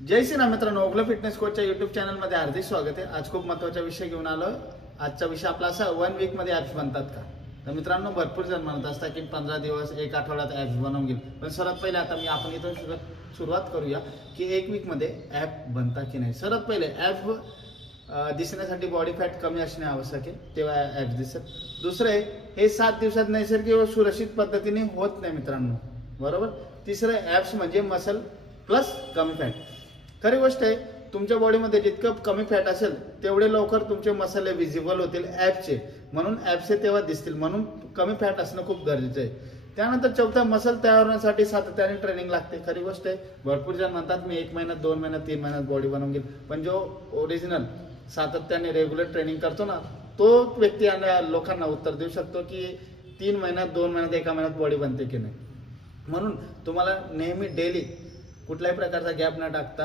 जय श्रीराम मित्रांनो, ओगला fitness कोचच्या YouTube चॅनलमध्ये हार्दिक स्वागत आहे। आज खूप महत्त्वाचा विषय घेऊन आलो। आजचा विषय आपला असा 1 वीक मध्ये ॲप्स बनतात का। तर मित्रांनो, भरपूर जण म्हणत असतात की 15 दिवस एक आठवड्यात ॲप्स बनवून घेईल, पण सर्वात पहिले आता आपण इथून सुरुवात करूया की 1 वीक मध्ये ॲप बनतात की नाही। सर्वात पहिले ॲप दिसण्यासाठी बॉडी फॅट कमी असणे आवश्यक आहे, तेव्हा ॲप्स दिसत। दुसरे, हे 7 दिवसात नैसर्गिक व सुरक्षित पद्धतीने होत नाही मित्रांनो, बरोबर। तिसरे, ॲप्स म्हणजे मसल प्लस कमी फॅट। खरी गोष्ट आहे, तुमच्या बॉडीमध्ये जितकं कमी फॅट असेल तेवढे लवकर तुमचे मसल विजिबल होतील ॲपचे, म्हणून ॲपचे तेव्हा दिसतील, म्हणून कमी फॅट असणं खूप गरजेचं आहे। त्यानंतर चौथा, मसल तयार होण्यासाठी सातत्याने ट्रेनिंग लागते। खरी गोष्ट आहे, भरपूर जण म्हणतात मी 1 महिन्यात 2 महिन्यात 3 महिन्यात बॉडी बनवून घेईल, पण जो ओरिजिनल सातत्याने रेग्युलर ट्रेनिंग करतो ना, तो व्यक्ती लोकांना उत्तर देऊ शकतो की 3 महिन्यात 2 महिन्यात 1 महिन्यात बॉडी बनते की नाही। म्हणून तुम्हाला नेहमी डेली कुठल्याही प्रकारचा गॅप न टाकता